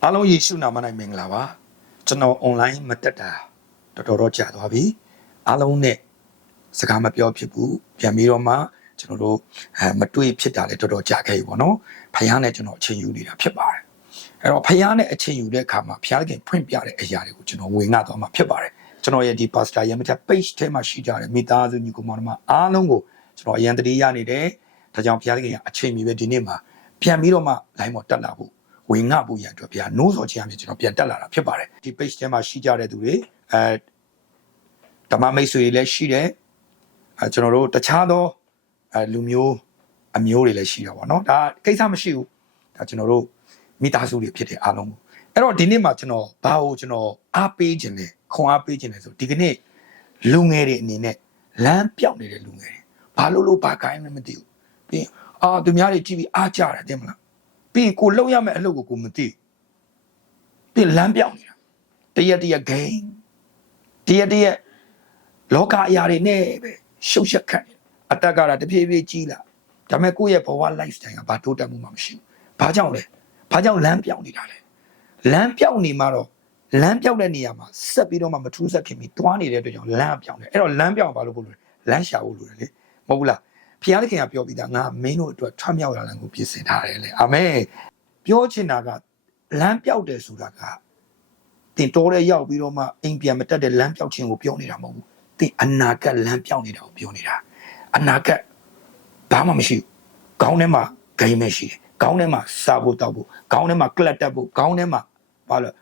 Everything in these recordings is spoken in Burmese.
အားလုံးယေရှုနာမ၌မင်္ဂလာပါကျွန်တော် online မတက်တာတော်ကြာသွားပြီအားလုံးနဲ့စကားမပြောဖြစ်ဘူးပြန်ပြီးတော့မှကျွန်တော်တို့မတွေ့ဖြစ်တာလည်းတော်ကြာခဲ့ပြီပေါ့နော်ဖခင်နဲ့ကျွန်တော်အချိန်ယူနေတာဖြစ်ပါတယ်အဲ့တော့ဖခင်နဲ့အချိန်ယူတဲ့အခါမှာဖခင်ဖွင့်ပြတဲ့အရာတွေကိုကျွန်တော်ဝင်ငှသွားမှာဖြစ်ပါတယ်ကျွန်တော်ရဲ့ဒီ pastor ရမထ page ထဲမှာရှိကြတဲ့မိသားစုညီကိုမောင်နှမအားလုံးကိုကျွန်တော်အရန်တတိယနေတယ်ဒါကြောင့်ဖခင်ကအချိန်မီပဲဒီနေ့မှာပြန်ပြီးတော့မှ line ပေါ်တက်လာဖို့ဝင်ငှဖို့ရန်အတွက်ဗျာနိုးစော်ချင်ရမယ်ကျွန်တော်ပြန်တက်လာတာဖြစ်ပါတယ်ဒီ page ထဲမှာရှိကြတဲ့သူတွေဓမ္မမိတ်ဆွေတွေလည်းရှိတယ်ကျွန်တော်တို့တခြားသောလူမျိုးအမျိုးတွေလည်းရှိတာပေါ့နော်ဒါကိစ္စမရှိဘူးဒါကျွန်တော်တို့မိသားစုတွေဖြစ်တဲ့အားလုံးကိုအဲ့တော့ဒီနေ့မှာကျွန်တော်ဘာကိုကျွန်တော်အားပေးခြင်းလဲခွန်အားပေးခြင်းလဲဆိုဒီကနေ့လူငယ်တွေအနေနဲ့လမ်းပြောင်းနေတဲ့လူငယ်တွေဘာလို့ဘာကိုင်းလဲမသိဘူးပြီးသူများတွေကြည့်ပြီးအားကြတယ်တင်မလားပြီးကိုလှုပ်ရမယ့်အလုပ်ကိုမသိပြီးလမ်းပြောင်းနေတာတရက်ဂိမ်းတရက်လောကအရာတွေနဲ့ပဲရှုပ်ရှက်ခတ်နေအတက်ကတော့တဖြည်းဖြည်းကြီးလာဒါပေမဲ့ကိုယ့်ရဲ့ဘဝ lifestyle ကဘာတိုးတက်မှုမှမရှိဘူးဘာကြောင့်လဲဘာကြောင့်လမ်းပြောင်းနေတာလဲလမ်းပြောင်းနေမှာတော့လမ်းပြောင်းတဲ့နေရာမှာဆက်ပြီးတော့မှမထူးဆက်ခင်ပြီးတွားနေတဲ့အတွက်ကြောင့်လမ်းပြောင်းတယ်အဲ့တော့လမ်းပြောင်းဘာလို့ပို့လို့လမ်းရှာဖို့လိုတယ်လေမဟုတ်ဘူးလားဖခင်သခင်ကပြောပြီးသားငါမင်းတို့အတွက်ထွတ်မြောက်လာလမ်းကိုပြင်ဆင်ထားတယ်လေအာမင်ပြောချင်တာကလမ်းပြောက်တယ်ဆိုတာကတင်တော်တဲ့ရောက်ပြီးတော့မှအိမ်ပြန်မတက်တဲ့လမ်းပြောက်ခြင်းကိုပြောနေတာမဟုတ်ဘူးတင်အနာဂတ်လမ်းပြောက်နေတာကိုပြောနေတာအနာဂတ်ဘာမှမရှိဘူးခေါင်းထဲမှာဂိမ်းမရှိတယ်ခေါင်းထဲမှာစားဖို့တောက်ဖို့ခေါင်းထဲမှာကလတ်တက်ဖို့ခေါင်းထဲမှာဘာလို့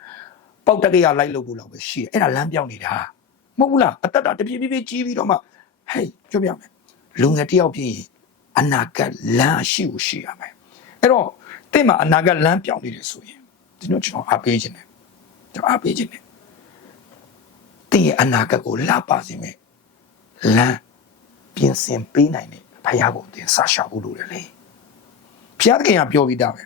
ပေါက်တက်ကရလိုက်လို့ဖို့လောက်ပဲရှိတယ်အဲ့ဒါလမ်းပြောက်နေတာမဟုတ်ဘူးလားအသက်တာတပြေးပြေးကြီးပြီးတော့မှဟေးပြောပြမယ်လူငယ်တယောက်ဖြစ်ရင်အနာဂတ်လမ်းရှိကိုရှိရမယ်အဲ့တော့တဲ့မှာအနာဂတ်လမ်းပြောင်းနေတယ်ဆိုရင်ဒီတော့ကျွန်တော်အားပေးခြင်းတယ်ကျွန်တော်အားပေးခြင်းတယ်တဲ့ရဲ့အနာဂတ်ကိုလှပစေမယ်လမ်းပြင်ဆင်ပေးနိုင်တယ်ဖခင်ကိုတင်ဆက်ရှာဖို့လိုတယ်လေဖခင်ကပြောပြီးသားပဲ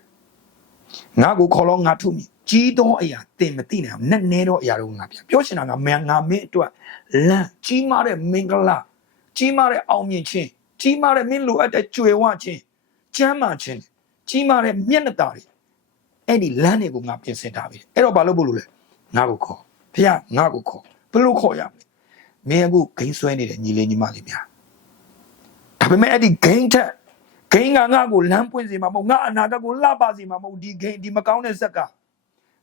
ငါကိုခေါ်လို့ငါထုမိကြီးသောအရာတင်မသိနိုင်အောင်နဲ့နဲသောအရာတွေကိုငါပြောချင်တာကငါမင်းအတွက်လမ်းကြီးမားတဲ့မင်္ဂလာကြီးမားတဲ့အောင်မြင်ခြင်းကြီးမားတဲ့မင်းလိုအပ်တဲ့ကြွယ်ဝခြင်းကျမ်းမာခြင်းကြီးမားတဲ့မျက်နှာတွေအဲ့ဒီလမ်းတွေကိုငါပြင်ဆင်ထားပြီအဲ့တော့ဘာလို့ပို့လို့လဲငါကိုခေါ်ဖခင်ငါကိုခေါ်ဘယ်လိုခေါ်ရမလဲမင်းအခုဂိမ်းဆွဲနေတဲ့ညီလေးညီမလေးများဒါပေမဲ့အဲ့ဒီဂိမ်းထက်ဂိမ်းကငါ့ကိုလမ်းပွင့်စေမှာမဟုတ်ငါအနာဂတ်ကိုလှပစေမှာမဟုတ်ဒီဂိမ်းဒီမကောင်းတဲ့ဇက်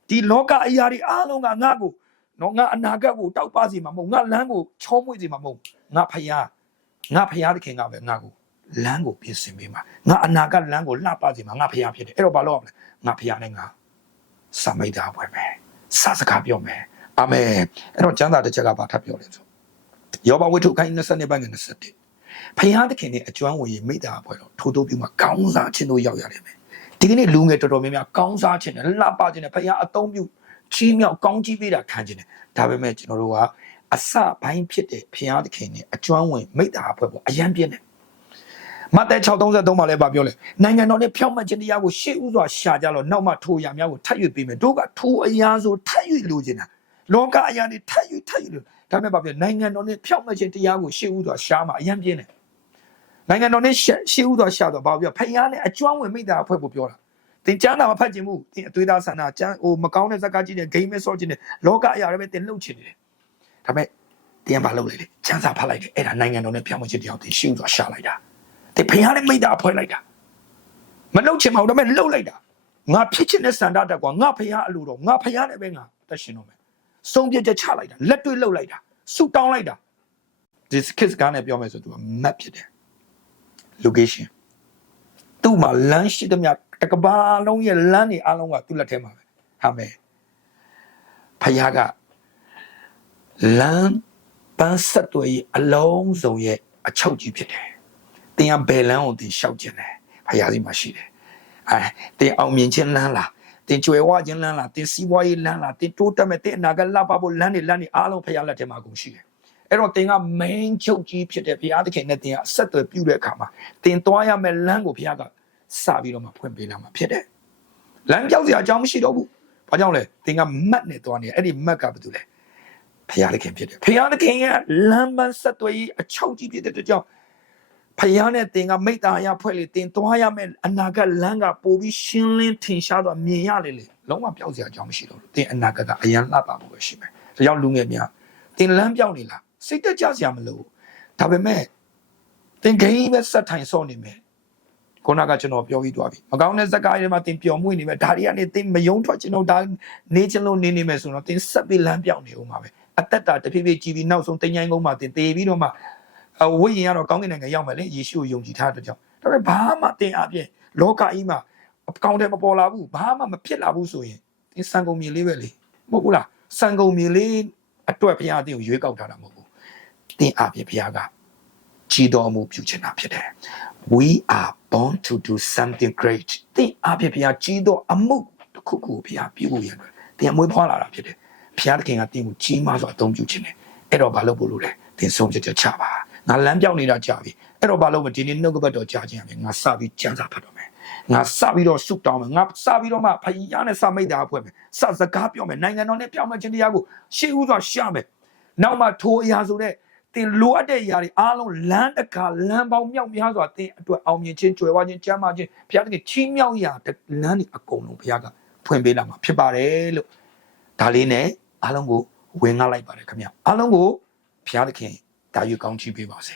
ကဒီလောကအရာတွေအားလုံးကငါ့ကိုနော်ငါအနာဂတ်ကိုတောက်ပစေမှာမဟုတ်ငါလမ်းကိုချောမွေ့စေမှာမဟုတ်ငါဖခင်သခင်ကပဲငါ့ကိုလမ်းကိုပြင်ဆင်ပေးမှာငါအနာဂတ်လမ်းကိုလှပစေမှာငါဖခင်ဖြစ်တယ်အဲ့တော့ဘာလို့ရမလဲငါဖခင်နဲ့ငါစာမိတ်တာပွဲမယ်စာစကားပြောမယ်အာမင်အဲ့တော့ကျမ်းစာတစ်ချက်ကဘာထပ်ပြောလဲဆိုယောဘဝိတ္ထုခိုင်း20ပိုင်း21ဖခင်သခင်နဲ့အကျွမ်းဝင်မိတာပွဲတော့ထိုးထိုးပြီးမှကောင်းစားခြင်းတို့ရောက်ရတယ်မယ်ဒီကနေ့လူငယ်တော်တော်များများကောင်းစားခြင်းနဲ့လှပခြင်းနဲ့ဖခင်အသုံးပြုချီးမြှောက်ကောင်းကြီးပေးတာခံခြင်းနဲ့ဒါပေမဲ့ကျွန်တော်တို့ကအစပိုင်းဖြစ်တဲ့ဖခင်သခင်နဲ့အကျွမ်းဝင်မိတာပွဲပေါ့အယံပြင်းတယ်မဿဲ 6:33 မှာလည်းပြောလဲနိုင်ငံတော်နဲ့ဖြောင့်မတ်ခြင်းတရားကိုရှေ့ဥစွာရှာကြလို့နောက်မှထိုအရာများကိုထပ်၍ပေးမယ်တို့ကထိုအရာဆိုထပ်၍လိုချင်တာလောကအရာတွေထပ်၍လို့ဒါပေမဲ့နိုင်ငံတော်နဲ့ဖြောင့်မတ်ခြင်းတရားကိုရှေ့ဥစွာရှာမှာအယံပြင်းတယ်နိုင်ငံတော်နဲ့ရှေ့ဥစွာရှာတော့ဘာပြောဖခင်နဲ့အကျွမ်းဝင်မိတာအဖွဲ့ကိုပြောတာသင်ကျမ်းသာမဖတ်ခြင်းဘူးသင်အသွေးသားဆန္ဒကျမ်းမကောင်းတဲ့ဇက်ကကြည့်တဲ့ဂိမ်းမဲဆော့ခြင်းနဲ့လောကအရာတွေပဲသင်လှုပ်ချင်နေတယ်ဒါပေမဲ့သင်ကဘာလုပ်လိုက်လဲကျမ်းစာဖတ်လိုက်တယ်အဲ့ဒါနိုင်ငံတော်နဲ့ဖြောင့်မတ်ခြင်းတရားကိုသင်ရှေ့ဥစွာရှာလိုက်တာတဲ့ဖခင်နဲ့မိတာဖွဲ့လိုက်တာမလှုပ်ချင်ပါဘူးဒါပေမဲ့လှုပ်လိုက်တာငါဖြစ်ချင်တဲ့စန္ဒတက်ကွာငါဖခင်အလိုတော်ငါဖခင်နဲ့ပဲငါတက်ရှင်တော့မယ်ဆုံးဖြတ်ချက်ချလိုက်တာလက်တွေ့လှုပ်လိုက်တာဆုတောင်းလိုက်တာဒီ kids ကလည်းပြောမယ်ဆိုသူက map ဖြစ်တယ် location သူ့မှာလမ်းရှိသမျှတကဘာလုံးရဲ့လမ်းတွေအလုံးကသူ့လက်ထဲမှာပဲဟာမယ်ဖခင်ကလမ်းပန်းဆက်တွေအလုံးစုံရဲ့အချုပ်ကြီးဖြစ်တယ်တင်ကဘယ်လမ်းကိုတင်လျှောက်ခြင်းလဲဖခင်စီမှာရှိတယ်တင်အောင်မြင်ခြင်းလမ်းလားတင်ကြွယ်ဝခြင်းလမ်းလားတင်စီးပွားရေးလမ်းလားတင်တိုးတက်မဲ့တင်အနာဂတ်လှပဖို့လမ်းတွေအားလုံးဖခင်လက်ထဲမှာကုန်ရှိတယ်အဲ့တော့တင်က main ချုပ်ကြီးဖြစ်တဲ့ဘုရားသခင်နဲ့တင်ကအဆက်အသွယ်ပြုတဲ့အခါမှာတင်သွားရမယ့်လမ်းကိုဘုရားကစပြီးတော့မှဖွင့်ပေးလာမှာဖြစ်တယ်လမ်းပြောက်စရာအကြောင်းမရှိတော့ဘူးဘာကြောင့်လဲတင်ကမတ်နဲ့သွားနေအဲ့ဒီမတ်ကဘာတူလဲဘုရားသခင်ဖြစ်တယ်ဘုရားသခင်ရဲ့လမ်းပန်းဆက်သွယ်ရေးအချုပ်ကြီးဖြစ်တဲ့အတွက်ကြောင့် ဖယားနဲ့တင်ကမိတ္တာရဖွဲ့လေတင်သွားရမယ်အနာဂတ်လမ်းကပို့ပြီးရှင်းလင်းထင်ရှားတော့မြင်ရလေလေလုံးဝပျောက်စရာအကြောင်းမရှိတော့ဘူးတင်အနာဂတ်ကအရန်လှပဖို့ပဲရှိမယ်ဒါကြောင့်လူငယ်များတင်လမ်းပြောင်းနေလားစိတ်တက်ကြစရာမလိုဘူးဒါပေမဲ့တင်ဂိမ်းပဲစက်ထိုင်ဆော့နေမယ်ခုနကကျွန်တော်ပြောပြီးသွားပြီမကောင်းတဲ့ဇက်ကားတွေမှာတင်ပျော်မွေ့နေမယ်ဒါတွေကနေတင်မယုံထွက်ကျွန်တော်ဒါနေချင်လို့နေမယ်ဆိုတော့တင်ဆက်ပြီးလမ်းပြောင်းနေဦးမှာပဲအသက်တာတဖြည်းဖြည်းကြည်ပြီးနောက်ဆုံးတင်ញိုင်းကုန်းမှာတင်သေပြီးတော့မှဝိညာဉ်ကတော့ကောင်းကင်နိုင်ငံရောက်မယ်လေယေရှုကိုယုံကြည်ထားတဲ့ကြောင့်ဒါပေမဲ့ဘာမှတင်အပြင်လောကကြီးမှာအကောင်းတယ်မပေါ်လာဘူးဘာမှမဖြစ်လာဘူးဆိုရင်တင်စံကုန်မြေလေးပဲလေမဟုတ်ဘူးလားစံကုန်မြေလေးအတွက်ဘုရားတင်ကိုရွေးကောက်ထားတာမဟုတ်ဘူးတင်အပြင်ဘုရားကကြီးတော်မူပြုချင်တာဖြစ်တယ် we are born to do something great တင်အပြင်ဘုရားကြီးတော်အမှုတစ်ခုခုဘုရားပြုဖို့ရတယ်တင်အမွေးဖွားလာတာဖြစ်တယ်ဘုရားသခင်ကတင်ကိုကြီးမားစွာအသုံးပြုခြင်းတယ်အဲ့တော့ဘာလုပ်ဖို့လို့လဲတင်ဆုံးဖြတ်ချက်ချပါငါလမ်းပြောင်းနေတာကြာပြီအဲ့တော့ဘာလို့မဒီနေ့နှုတ်ကပတ်တော်ကြာခြင်းရမယ်ငါစပြီးကြံစာဖတ်တော့မယ်ငါစပြီးတော့ဆုတောင်းမယ်ငါစပြီးတော့မှဖယားနဲ့စမိတ်တာဖွဲ့မယ်စစကားပြောမယ်နိုင်ငံတော်နဲ့ပြောင်းမယ်ခြင်းတရားကိုရှေ့ဦးစွာရှာမယ်နောက်မှထိုအရာဆိုတဲ့တင်လိုအပ်တဲ့အရာတွေအားလုံးလမ်းတကာလမ်းပေါင်းမြောက်များစွာတင်အတွက်အောင်မြင်ခြင်းကြွယ်ဝခြင်းကျမ်းမာခြင်းဘုရားသခင်ချီးမြှောက်ရာလမ်းတွေအကုန်လုံးဘုရားကဖွင့်ပေးလာမှာဖြစ်ပါတယ်လို့ဒါလေးနဲ့အားလုံးကိုဝင်ငှလိုက်ပါတယ်ခင်ဗျအားလုံးကိုဘုရားသခင်တာယူကောင်းချီးပေးပါစေ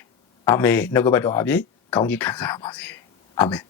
အာမင်နှုတ်ကပတ်တော်အပြင်ကောင်းကြီးခံစားရပါစေအာမင်